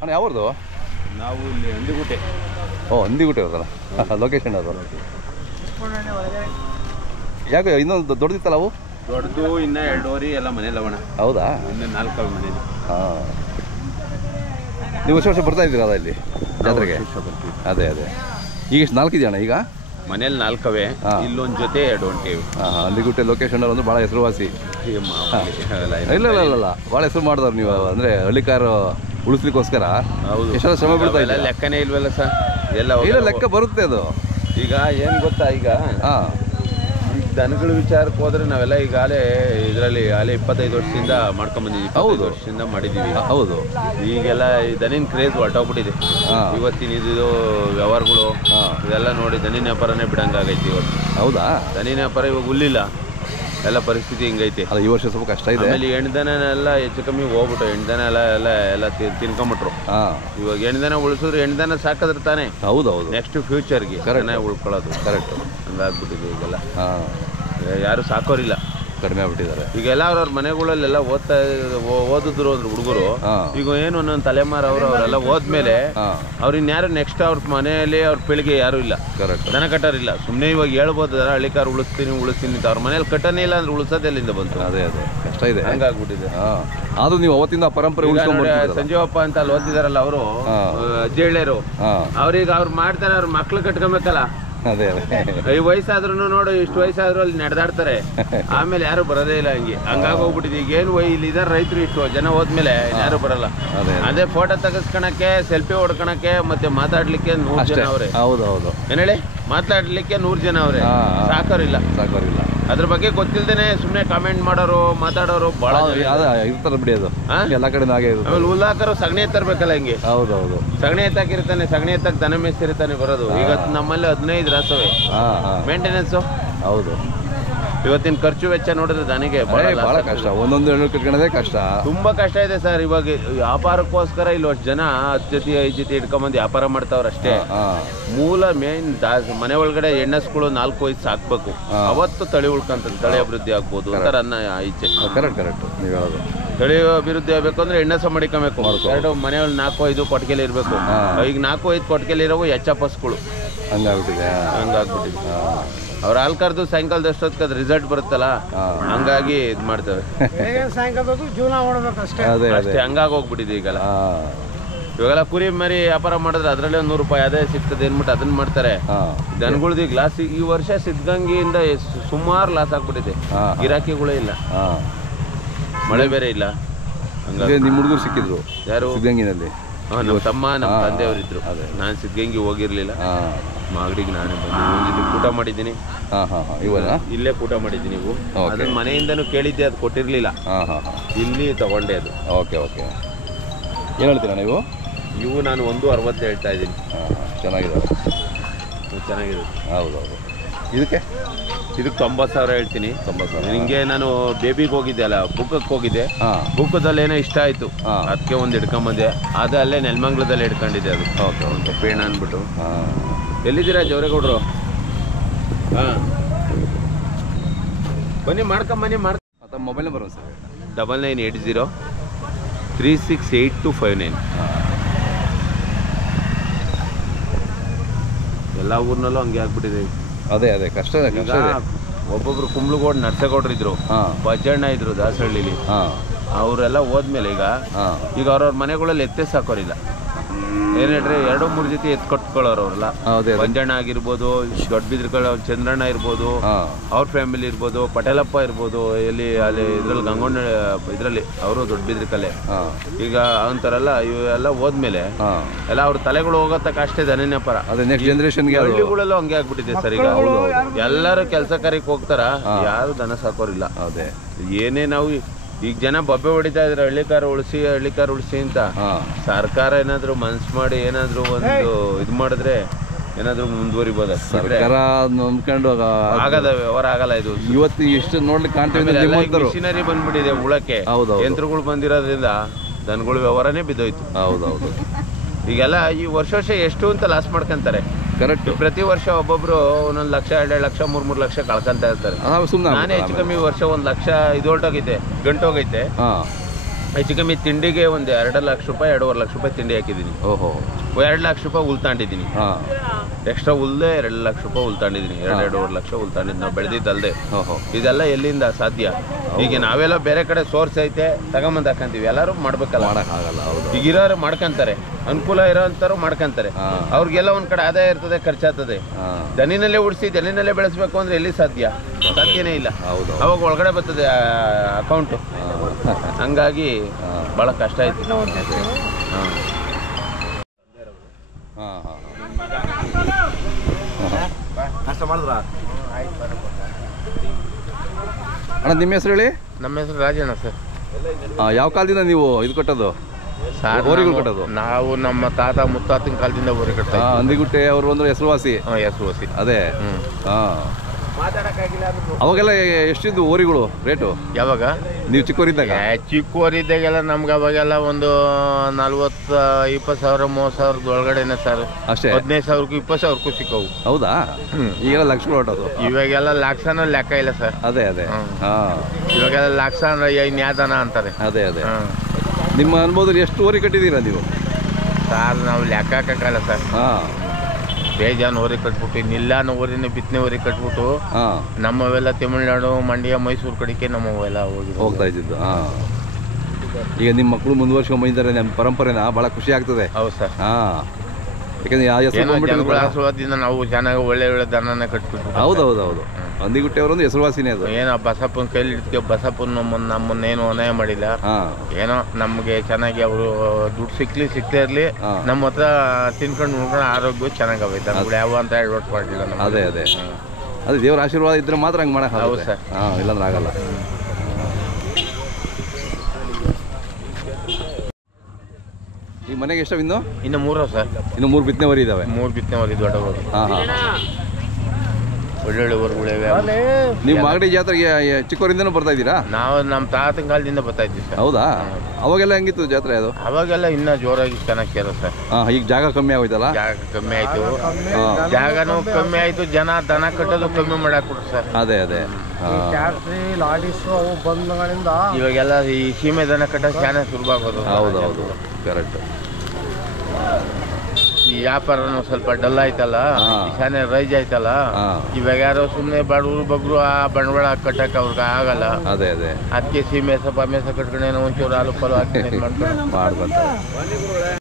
ಅಣ್ಣ ಯಾವ್ದು? ನಾವು ಇಲ್ಲಿ ಹಂದಿಗುಟ್ಟೆ. ಓ ಹಂದಿಗುಟ್ಟೆ ಹೋಗಲ್ಲ ಲೊಕೇಶನ್ ಅದು. ಯಾಕೆ ಇನ್ನೊಂದು ದೊಡ್ಡದಿತ್ತಲ್ಲ ಅವು? ದೊಡ್ಡದು ಇನ್ನ 2 ಎಲ್ಲ ಮನೇಲಿ ಅವಣ. ಹೌದಾ? ಇನ್ನು 4 ಮನೇಲಿ. ಹಾಂ, ನೀವು ವರ್ಷ ಬರ್ತಾ ಇದ್ದೀರಾ ಇಲ್ಲಿ ಜಾತ್ರೆಗೆ? ಅದೇ ಈಗ ಎಷ್ಟು 4 ಇದೆಯಣ್ಣ ಈಗ ಮನೇಲಿ 4 ಇಲ್ಲೊಂದು ಜೊತೆ 2 ಹೊಂಟಿವಿ. ಹಂದಿಗುಟ್ಟೆ ಲೊಕೇಶನ್ ಒಂದು ಭಾಳ ಹೆಸರುವಾಸಿ. ಇಲ್ಲ ಭಾಳ ಹೆಸರು ಮಾಡಿದವ್ರು ನೀವು, ಅಂದರೆ ಹಳ್ಳಿಕಾರು ಉಳಿಸ್ಲಿಕ್ಕೋಸ್ಕರ. ಹೌದು, ಎಷ್ಟೋ ಶ್ರಮ ಬೀಳ್ತಾ ಇಲ್ಲ. ಲೆಕ್ಕನೇ ಇಲ್ವಲ್ಲ ಸರ್, ಎಲ್ಲ ಇಲ್ಲ ಲೆಕ್ಕ ಬರುತ್ತೆ ಅದು. ಈಗ ಏನು ಗೊತ್ತಾ, ಈಗ ದನಗಳ ವಿಚಾರಕ್ಕೆ ಹೋದ್ರೆ ನಾವೆಲ್ಲ ಈಗಾಗಲೇ ಇದರಲ್ಲಿ 25 ವರ್ಷದಿಂದ ಮಾಡ್ಕೊಂಡ್ಬಂದಿದ್ದೀವಿ. 25 ವರ್ಷದಿಂದ ಮಾಡಿದ್ದೀವಿ. ಹೌದು, ಈಗೆಲ್ಲ ಈ ದನಿನ ಕ್ರೇಜ್ ಹೊರಟೋಗ್ಬಿಟ್ಟಿದೆ. ಇವತ್ತಿನ ಇದು ವ್ಯವಹಾರಗಳು ಇದೆಲ್ಲ ನೋಡಿ ದನಿನ ವ್ಯಾಪಾರನೇ ಬಿಡಂಗಾಗೈತಿ ಇವತ್ತು. ಹೌದಾ? ದನಿನ ವ್ಯಾಪಾರ ಇವಾಗ ಹುಲ್ಲಿಲ್ಲ, ಎಲ್ಲ ಪರಿಸ್ಥಿತಿ ಹಿಂಗೈತಿ. ಈ ವರ್ಷ ಸ್ವಲ್ಪ ಕಷ್ಟ ಇದೆ. ಆಮೇಲೆ ಹೆಣ್ದನೆಲ್ಲ ಹೆಚ್ಚು ಕಮ್ಮಿ ಹೋಗ್ಬಿಟ್ಟು ಹೆಣ್ದನ ಎಲ್ಲ ತಿನ್ಕೊಂಬಿಟ್ರು. ಇವಾಗ ಹೆಣ್ದನ ಉಳಿಸಿದ್ರೆ ಹೆಣ್ದನ ಸಾಕಿದ್ರೆ ತಾನೇ. ಹೌದೌದು, ನೆಕ್ಸ್ಟ್ ಫ್ಯೂಚರ್ಗೆ ಉಳ್ಕೊಳ್ಳೋದು. ಕರೆಕ್ಟ್, ಹಂಗಾಗ್ಬಿಟ್ಟಿದೆ ಈಗೆಲ್ಲ. ಯಾರು ಸಾಕೋರಿಲ್ಲ, ಕಡಿಮೆ ಆಗ್ಬಿಟ್ಟಿದ್ದಾರೆ. ಈಗೆಲ್ಲ ಅವ್ರವ್ರ ಮನೆಗಳಲ್ಲೆಲ್ಲ ಓದಿದ್ರು ಹುಡುಗರು. ಈಗ ಏನು ಒಂದೊಂದು ತಲೆಮಾರು ಅವರೆಲ್ಲ ಹೋದ್ಮೇಲೆ ಅವ್ರು ಇನ್ಯಾರು ನೆಕ್ಸ್ಟ್ ಅವ್ರ ಮನೆಯಲ್ಲಿ ಅವ್ರ ಪೀಳಿಗೆ ಯಾರು ಇಲ್ಲ. ಕರೆಕ್ಟ್, ದನ ಕಟ್ಟೋರಿಲ್ಲ. ಸುಮ್ಮನೆ ಇವಾಗ ಹೇಳ್ಬೋದು ಹಳ್ಳಿಕಾರು ಉಳಿಸ್ತೀನಿ ಅಂತ, ಅವ್ರ ಮನೇಲಿ ಕಟ್ಟನೇ ಇಲ್ಲ ಅಂದ್ರೆ ಉಳಿಸೋದು ಎಲ್ಲಿಂದ ಬಂತು? ಅದೇ ಕಷ್ಟ ಇದೆ, ಹಂಗಾಗ್ಬಿಟ್ಟಿದೆ. ಅದು ನೀವು ಅವತ್ತಿಂದ ಪರಂಪರೆ ಸಂಜೀವಪ್ಪ ಅಂತ ಅಲ್ಲಿ ಓದಿದಾರಲ್ಲ ಅವರು ಅಜ್ಜೇಳರು, ಅವ್ರೀಗ ಅವ್ರು ಮಾಡ್ತಾರೆ, ಅವ್ರ ಮಕ್ಳು ಕಟ್ಕೊಬೇಕಲ್ಲ. ಅದೇ ಈ ವಯಸ್ಸಾದ್ರೂ ನೋಡು, ಇಷ್ಟು ವಯಸ್ಸಾದ್ರೂ ಅಲ್ಲಿ ನಡೆದಾಡ್ತಾರೆ. ಆಮೇಲೆ ಯಾರು ಬರೋದೇ ಇಲ್ಲ. ಹಂಗಾಗೋಗ್ಬಿಟ್ಟಿದೆ. ಈಗ ಏನು ಇಲ್ಲಿ ಇದಾರೆ ರೈತರು, ಇಷ್ಟು ಜನ ಹೋದ್ಮೇಲೆ ಯಾರು ಬರಲ್ಲ. ಅದೇ ಫೋಟೋ ತೆಗೆಸ್ಕೊಳಕ್ಕೆ, ಸೆಲ್ಫಿ ಹೊಡ್ಕೊಳಕ್ಕೆ, ಮತ್ತೆ ಮಾತಾಡ್ಲಿಕ್ಕೆ 100 ಜನ ಅವ್ರೆ. ಹೌದೌದು, ಏನ್ ಹೇಳಿ, ಮಾತಾಡ್ಲಿಕ್ಕೆ 100 ಜನ ಅವ್ರೆ. ಸಾಕೋರಿಲ್ಲ. ಅದ್ರ ಬಗ್ಗೆ ಗೊತ್ತಿಲ್ದೇನೆ ಸುಮ್ಮನೆ ಕಾಮೆಂಟ್ ಮಾಡೋರು, ಮಾತಾಡೋರು ಬಹಳ ಇರ್ತಾರೆ ಬಿಡಿ. ಅದು ಎಲ್ಲ ಕಡೆ ಆಮೇಲೆ ಹುಲ್ಲಾಕರು ಸಗಣಿ ಎತ್ತರ್ಬೇಕಲ್ಲ ಹಿಂಗೆ. ಹೌದೌದು, ಸಗಣಿ ಎತ್ತಾಕಿರ್ತಾನೆ, ಸಗಣಿ ಎತ್ತಕ್ಕೆ ದನ ಮೇಯಿಸಿರ್ತಾನೆ ಬರೋದು. ಈಗ ನಮ್ಮಲ್ಲಿ 15 ರಾಸವೆ ಮೇಂಟೆನೆನ್ಸು. ಹೌದು, ಇವತ್ತಿನ ಖರ್ಚು ವೆಚ್ಚ ನೋಡಿದ್ರೆ ದನಿಗೆ ಬಹಳ ಕಷ್ಟ. ಒಂದೊಂದು ಹೆಣ್ಣು ಕಟ್ಕೊಳ್ಳೋದೇ ಕಷ್ಟ, ತುಂಬಾ ಕಷ್ಟ ಇದೆ ಸರ್. ಇವಾಗ ವ್ಯಾಪಾರಕ್ಕೋಸ್ಕರ ಇಲ್ಲಿ ಅಷ್ಟು ಜನ 10 ಜೊತೆ 5 ಜೊತೆ ಇಟ್ಕೊಂಬಂದು ವ್ಯಾಪಾರ ಮಾಡ್ತಾವ್ರ ಅಷ್ಟೇ. ಮೂಲ ಮೇನ್ ಮನೆ ಒಳಗಡೆ ಹೆಣ್ಣಸ್ಗಳು 4-5 ಸಾಕ್ಬೇಕು, ಅವತ್ತು ತಳಿ ಉಳ್ಕಂತ ತಳಿ ಅಭಿವೃದ್ಧಿ ಆಗ್ಬೋದು ಅಂತಾರೆ. ಅನ್ನ ಈಚೆ ಕರೆಕ್ಟ್ ನೀವು ಹೇಳೋದು. ತಳಿ ಅಭಿವೃದ್ಧಿ ಆಗ್ಬೇಕು ಅಂದ್ರೆ ಹೆಣ್ಣಸ ಮಡಿಕೊಬೇಕು. 2 ಮನೆಯಲ್ಲಿ 4-5 ಕೊಟ್ಟಿಗೆಲಿ ಇರ್ಬೇಕು. ಈಗ 4-5 ಕೊಟ್ಟಿಗೆಲಿ ಇರೋವು ಎಚ್ಚಪಸ್ಗಳು. ಹಂಗಾಗ್ಬಿಟ್ಟಿದೆ. ಅವ್ರ ಹಾಲು ಕರೆದು ಸಾಯಂಕಾಲದ ಅಷ್ಟೊತ್ತಿಗೆ ಅದು ರಿಸಲ್ಟ್ ಬರುತ್ತಲ್ಲ, ಹಂಗಾಗಿ ಇದು ಮಾಡ್ತೇವೆ. ಜೀವನ ಮಾಡ್ಬೇಕು ಅಷ್ಟೇ, ಹಂಗಾಗಿ ಹೋಗ್ಬಿಟ್ಟಿದೆ ಈಗೆಲ್ಲ. ಇವಾಗೆಲ್ಲ ಕುರಿ ಮರಿ ವ್ಯಾಪಾರ ಮಾಡಿದ್ರೆ ಅದರಲ್ಲೇ 100 ರೂಪಾಯಿ ಅದೇ ಸಿಗ್ತದೆ ಅಂದ್ಬಿಟ್ಟು ಅದನ್ನ ಮಾಡ್ತಾರೆ. ದನಗಳ್ದು ಲಾಸ್. ಈ ವರ್ಷ ಸಿದ್ಧಗಂಗೆಯಿಂದ ಸುಮಾರು ಲಾಸ್ ಆಗ್ಬಿಟ್ಟಿದೆ. ಗಿರಾಕಿಗಳೇ ಇಲ್ಲ, ಮಳೆ ಬೇರೆ ಇಲ್ಲ. ಹಂಗಾಗಿ ನಿಮ್ಮ ಹುಡುಗರು ಸಿಕ್ಕಿದ್ರು ಯಾರು ಸಿದ್ಧಗಂಗಿನಲ್ಲಿ? ನಮ್ಮ ತಮ್ಮ ನಮ್ಮ ತಂದೆಯವರಿದ್ರು. ನಾನು ಸಿದ್ಧಗಂಗೆ ಹೋಗಿರ್ಲಿಲ್ಲ. ಮಾಗಡಿಗೆ ನಾನೇ ಬಂದು ಊಟ ಮಾಡಿದ್ದೀನಿ. ಇಲ್ಲೇ ಊಟ ಮಾಡಿದ್ದೀನಿ. ನೀವು ಅದನ್ನ ಮನೆಯಿಂದನೂ ಕೇಳಿದ್ದೆ, ಅದು ಕೊಟ್ಟಿರ್ಲಿಲ್ಲ. ಇಲ್ಲಿ ತಗೊಂಡೆ ಅದು. ಓಕೆ ಏನು ಹೇಳ್ತೀರಾ ನೀವು? ಇವು ನಾನು 1.60 ಹೇಳ್ತಾ ಇದ್ದೀನಿ. ಚೆನ್ನಾಗಿದೆ. ಹೌದೌದು. ಇದಕ್ಕೆ 90,000 ಹೇಳ್ತೀನಿ. 90,000. ನಿಂಗೆ ನಾನು ಬೇಬಿಗೆ ಹೋಗಿದ್ದೆ ಅಲ್ಲ, ಬುಕ್ಕಕ್ಕೆ ಹೋಗಿದ್ದೆ. ಬುಕ್ಕದಲ್ಲಿ ಏನೋ ಇಷ್ಟ ಆಯ್ತು, ಅದಕ್ಕೆ ಒಂದು ಹಿಡ್ಕೊಂಬಂದೆ. ಅದು ಅಲ್ಲೇ ನೆಲಮಂಗ್ಲದಲ್ಲಿ ಹಿಡ್ಕೊಂಡಿದ್ದೆ. ಅದು ಓಕೆ, ಒಂದು ಪೇಣ ಅಂದ್ಬಿಟ್ಟು. ಎಲ್ಲಿದ್ದೀರಾ ಜವರೇಗೌಡರು? ಬನ್ನಿ, ಮಾಡ್ಕೊಂಬನ್ನಿ. Mobile number sir 9980 368259. ಎಲ್ಲ ಊರ್ನಲ್ಲೂ ಹಂಗೆ ಆಗ್ಬಿಟ್ಟಿದೆ. ಅದೇ ಕಷ್ಟ ಇದೆ. ಒಬ್ಬೊಬ್ರು ಕುಂಬ್ಳಗೌಡ ನರ್ಸೇಗೌಡ್ರು ಇದ್ರು, ಬಜ್ಜಣ್ಣ ಇದ್ರು ದಾಸಹಳ್ಳಿಲಿ. ಅವರೆಲ್ಲ ಹೋದ್ಮೇಲೆ ಈಗ ಅವ್ರವ್ರ ಮನೆಗಳಲ್ಲಿ ಎತ್ತೆ ಸಾಕೋರಿಲ್ಲ. ಏನ್ ಹೇಳ್ರಿ, 2-3 ಜೊತೆ ಎತ್ ಕಟ್ಕೊಳ್ಳೋರು ಅವರೆಲ್ಲ. ಬಂಜಣ್ಣ ಆಗಿರ್ಬೋದು, ದೊಡ್ಡ ಬಿದ್ರಕಲ್ ಚಂದ್ರಣ್ಣ ಇರ್ಬೋದು, ಅವ್ರ ಫ್ಯಾಮಿಲಿ ಇರ್ಬೋದು, ಪಟೇಲಪ್ಪ ಇರ್ಬೋದು, ಅಲ್ಲಿ ಇದ್ರಲ್ಲಿ ಗಂಗೊಂಡ ಇದ್ರಲ್ಲಿ ಅವರು ದೊಡ್ಡ ಬಿದ್ರಕಲ್ಲೇ. ಈಗ ಅಂತಾರೆಲ್ಲ ಇವೆಲ್ಲ ಹೋದ್ಮೇಲೆ ಎಲ್ಲ ಅವ್ರ ತಲೆಗಳು ಹೋಗತ್ತಕ್ಕ ಅಷ್ಟೇ ದನ ವ್ಯಾಪಾರ. ನೆಕ್ಸ್ಟ್ ಜನರೇಷನ್ಗೆ ಹಳ್ಳಿಗಳಲ್ಲೂ ಹಂಗೆ ಆಗ್ಬಿಟ್ಟಿದೆ ಸರ್. ಈಗ ಎಲ್ಲರೂ ಕೆಲಸ ಕಾರ್ಯಕ್ಕೆ ಹೋಗ್ತಾರ, ಯಾರು ದನ ಸಾಕೋರಿಲ್ಲ. ಅದೇ ಏನೇ ನಾವು ಈಗ ಜನ ಬಬ್ಬೆ ಹೊಡಿತಾ ಇದ್ರೆ ಹಳ್ಳಿಕಾರ ಉಳಿಸಿ ಅಂತ. ಸರ್ಕಾರ ಏನಾದ್ರು ಮನ್ಸು ಮಾಡಿ ಏನಾದ್ರು ಒಂದು ಇದು ಮಾಡಿದ್ರೆ ಏನಾದ್ರು ಮುಂದುವರಿಬೋದ? ಸರ್ಕಾರ ನಂಬ್ಕೊಂಡು ಆಗದ ವ್ಯವಹಾರ ಆಗಲ್ಲ. ಇದು ಇವತ್ತು ಎಷ್ಟು ನೋಡ್ಲಿಕ್ಕೆ ಕಾಣ್ತೀವಿ. ಮಿಷಿನರಿ ಬಂದ್ಬಿಟ್ಟಿದೆ ಉಳಕ್ಕೆ, ಯಂತ್ರಗಳು ಬಂದಿರೋದ್ರಿಂದ ದನಗಳ ವ್ಯವಹಾರನೇ ಬಿದ್ದೋಯ್ತು. ಹೌದೌದು. ಈಗೆಲ್ಲ ಈ ವರ್ಷ ಎಷ್ಟು ಅಂತ ಲಾಸ್ ಮಾಡ್ಕೊಂತಾರೆ. ಕರೆಕ್ಟ್. ಪ್ರತಿ ವರ್ಷ ಒಬ್ಬೊಬ್ರು 1 ಲಕ್ಷ 2 ಲಕ್ಷ 3 ಲಕ್ಷ ಕಳ್ಕೊಂತ ಇರ್ತಾರೆ. ನಾನೇ ಹೆಚ್ಚು ಕಮ್ಮಿ ವರ್ಷ 1 ಲಕ್ಷ ಇದು ಹೊರಟೋಗೈತೆ, ಗಂಟೋಗೈತೆ. ಹೆಚ್ಚು ಕಮ್ಮಿ ತಿಂಡಿಗೆ ಒಂದು 2 ಲಕ್ಷ ರೂಪಾಯಿ 2.5 ಲಕ್ಷ ರೂಪಾಯಿ ತಿಂಡಿ ಹಾಕಿದ್ದೀನಿ. ಓಹೋ 2 ಲಕ್ಷ ರೂಪಾಯಿ ಹುಲ್ ತಗೊಂಡಿದ್ದೀನಿ. ಎಕ್ಸ್ಟ್ರಾ ಹುಲ್ದೆ 2 ಲಕ್ಷ ರೂಪಾಯಿ ಹುಲ್ ತಗೊಂಡಿದ್ದೀನಿ. 2.5 ಲಕ್ಷ ಹುಲ್ ತಗೊಂಡಿದ್ದು ನಾವು ಬೆಳೆದಿದ್ದಲ್ದೆ. ಇದೆಲ್ಲ ಎಲ್ಲಿಂದ ಸಾಧ್ಯ? ಈಗ ನಾವೆಲ್ಲ ಬೇರೆ ಕಡೆ ಸೋರ್ಸ್ ಐತೆ ತಗೊಂಬಂದು ಹಾಕಂತೀವಿ, ಎಲ್ಲರೂ ಮಾಡ್ಬೇಕಲ್ಲ, ಮಾಡೋಕ್ಕಾಗಲ್ಲ. ಈಗ ಇರೋರು ಮಾಡ್ಕೊಂತಾರೆ, ಅನುಕೂಲ ಇರೋಂಥವ್ರು ಮಾಡ್ಕೊಂತಾರೆ. ಅವ್ರಿಗೆಲ್ಲ ಒಂದ್ ಕಡೆ ಆದಾಯ ಇರ್ತದೆ, ಖರ್ಚಾಗ್ತದೆ. ದನಿನಲ್ಲೇ ಉಡಿಸಿ ದನಿನಲ್ಲೇ ಬೆಳೆಸ್ಬೇಕು ಅಂದ್ರೆ ಎಲ್ಲಿ ಸಾಧ್ಯ? ಸಾಧ್ಯನೇ ಇಲ್ಲ. ಅವಾಗ ಒಳಗಡೆ ಬರ್ತದೆ ಅಕೌಂಟು. ಹಂಗಾಗಿ ಭಾಳ ಕಷ್ಟ ಆಯ್ತು. ಅಣ್ಣ ನಿಮ್ಮ ಹೆಸರು ಹೇಳಿ. ನಮ್ಮ ಹೆಸರು ರಾಜಣ್ಣ ಸರ್. ಯಾವ ಕಾಲದಿಂದ ನೀವು ಇದು ಕಟ್ಟೋದು, ಹೋರಿಗಳು ಕಟ್ಟೋದು? ನಾವು ನಮ್ಮ ತಾತ ಮುತ್ತಾತನ ಕಾಲದಿಂದ ಹೋರಿ ಕಟ್ತಾ. ಅಂದಿಗುಟ್ಟೆ ಅವರು ಅಂದ್ರೆ ಹೆಸರುವಾಸಿ. ಹೆಸರುವಾಸಿ ಅದೇ. ಅವಾಗೆಲ್ಲ ಎಷ್ಟಿದ್ದು ಹೋರಿಗಳು ರೇಟು? ಯಾವಾಗ ನೀವು ಚಿಕ್ಕವರಿದ್ದಾಗ? ಚಿಕ್ಕವರಿದ್ದಾಗೆಲ್ಲ ನಮ್ಗೆ ಅವಾಗೆಲ್ಲ ಒಂದು 40, 20 ಸಾವಿರ 30 ಸಾವಿರದ ಒಳಗಡೆನೆ ಸರ್. ಅಷ್ಟೇ. 15,000ಕ್ಕೂ 20,000ಕ್ಕೂ ಸಿಕ್ಕವು. ಹೌದಾ? ಈಗೆಲ್ಲ ಲಕ್ಷಗಳು ಹೊಟ್ಟೋದು. ಇವಾಗೆಲ್ಲ ಲಕ್ಷನ ಲೆಕ್ಕ ಇಲ್ಲ ಸರ್. ಅದೇ ಅದೇ. ಇವಾಗೆಲ್ಲ ಲಕ್ಷ ಅಂದ್ರೆ ನ್ಯಾದನ ಅಂತಾರೆ. ಅದೇ ಅದೇ. ನಿಮ್ಮ ಅನುಭವದಲ್ಲಿ ಎಷ್ಟು ಹೋರಿ ಕಟ್ಟಿದ್ದೀರಾ ನೀವು? ಸರ್ ನಾವು ಲೆಕ್ಕ ಹಾಕಕ್ಕಲ್ಲ ಸರ್. ಬೇಜಾನ್ ಹೋರಿ ಕಟ್ಬಿಟ್ಟು ನಿಲ್ಲಾನ ಹೋರಿನ ಬಿತ್ತನೆ ಹೋರಿ ಕಟ್ಬಿಟ್ಟು ನಮ್ಮವೆಲ್ಲ ತಮಿಳ್ನಾಡು, ಮಂಡ್ಯ, ಮೈಸೂರು ಕಡೆಗೆ ನಮ್ಮವೆಲ್ಲ ಹೋಗ್ತಾ ಇದ್ದಿದ್ದು. ಈಗ ನಿಮ್ಮ ಮಕ್ಕಳು ಮುಂದುವರ್ಸ್ಕೊಂಡ್ ಬಂದಿದ್ದಾರೆ ನಮ್ಮ ಪರಂಪರೆನ, ಬಹಳ ಖುಷಿ ಆಗ್ತದೆ. ಹೌದು ಸರ್. ಯಾಕಂದ್ರೆ ಆಶೀರ್ವಾದದಿಂದ ನಾವು ಚೆನ್ನಾಗಿ ಒಳ್ಳೆ ಒಳ್ಳೆ ದನನ ಕಟ್ಬಿಟ್ಟು. ಹೌದೌದೌದು. ಅಂದಿಗುಟ್ಟೆ ಅವರೊಂದು ಹೆಸರುವಾಸಿನೇ ಅದು. ಏನೋ ಬಸಪ್ಪನ ಕೈಲಿ ಇಡ್ತೀವಿ, ಬಸಪ್ಪನ ನಮ್ಮನ್ನೇನು ಅನ್ಯಾಯ ಮಾಡಿಲ್ಲ. ಏನೋ ನಮ್ಗೆ ಚೆನ್ನಾಗಿ ಅವರು ದುಡ್ಡು ಸಿಕ್ಲೇ ಇರ್ಲಿ, ನಮ್ಮ ಹತ್ರ ತಿನ್ಕೊಂಡು ಉಣ್ಕೊಂಡು ಆರೋಗ್ಯ ಚೆನ್ನಾಗೈತೆ. ನಮ್ಗೆ ಯಾವ ಅಂತ ಅಡ್ವರ್ಟ್ ಮಾಡಿಲ್ಲ. ಅದೇ ಅದೇ ಅದೇ ದೇವ್ರ ಆಶೀರ್ವಾದ ಇದ್ರೆ ಮಾತ್ರ ಹಂಗೆ ಮಾಡಕ್. ಹೌದು ಸರ್. ಇಲ್ಲಾಂದ್ರೆ ಆಗಲ್ಲ. ಈ ಮನೆಗೆ ಎಷ್ಟು ಇನ್ನು? 3 ಸರ್. ಇನ್ನು 3 ಬಿತ್ತನೆ ವರಿ ಇದಾವೆ. 3 ಬಿತ್ತನೆ ವರಿ ದೊಡ್ಡವರು. ಒಳ್ಳೊಳ್ಳೆ ಊರುಗಳಿವೆ. ನೀವು ಮಾಗಡಿ ಜಾತ್ರೆಗೆ ಚಿಕ್ಕವರಿಂದನೂ ಬರ್ತಾ ಇದ್ದೀರಾ? ನಾವು ನಮ್ಮ ತಾತನ ಕಾಲದಿಂದ ಬರ್ತಾ ಇದ್ದೀವಿ ಸರ್. ಹೌದಾ? ಅವಾಗೆಲ್ಲ ಹೆಂಗಿತ್ತು ಜಾತ್ರೆ ಅದು? ಅವಾಗೆಲ್ಲ ಇನ್ನೂ ಜೋರಾಗಿ ಚೆನ್ನಾಗಿ ಸೇರೋ ಸರ್. ಈಗ ಜಾಗ ಕಮ್ಮಿ ಆಗೋಯ್ತಲ್ಲ? ಜಾಗ ಕಮ್ಮಿ ಆಯ್ತು, ಜಾಗನೂ ಕಮ್ಮಿ ಆಯ್ತು, ಜನ ದನ ಕಟ್ಟೋದು ಕಮ್ಮಿ ಮಾಡಾಕ್ಬಿಟ್ರು ಸರ್. ಅದೇ ಅದೇ. ಇವಾಗೆಲ್ಲ ಈ ಸೀಮೆ ದನ ಕಟ್ಟೋದು ಚೆನ್ನಾಗಿ ಸುಲಭಾಗೋದು. ಹೌದೌದು, ಕರೆಕ್ಟ್. ಈ ವ್ಯಾಪಾರನು ಸ್ವಲ್ಪ ಡಲ್ ಆಯ್ತಲ್ಲ, ಶಾನೆ ರೈಜ್ ಆಯ್ತಲ್ಲ. ಇವಾಗ ಯಾರೋ ಸುಮ್ಮನೆ ಬಡವರು ಬಗ್ರು ಆ ಬಂಡವಾಳ ಕಟ್ಟಕ್ಕೆ ಅವ್ರಿಗೆ ಆಗಲ್ಲ. ಅದೇ ಅದೇ. ಅದಕ್ಕೆ ಸೀಮೆ ಸ್ವಲ್ಪ ಮೇಸ ಕಟ್ಕೊಂಡೇನೋ ಒಂಚೂರು ಹಾಲು ಪಾಲು ಹಾಕಿ ಮಾಡ್ಕೊಂಡು ಮಾಡ್ಕೊಂತಾರೆ.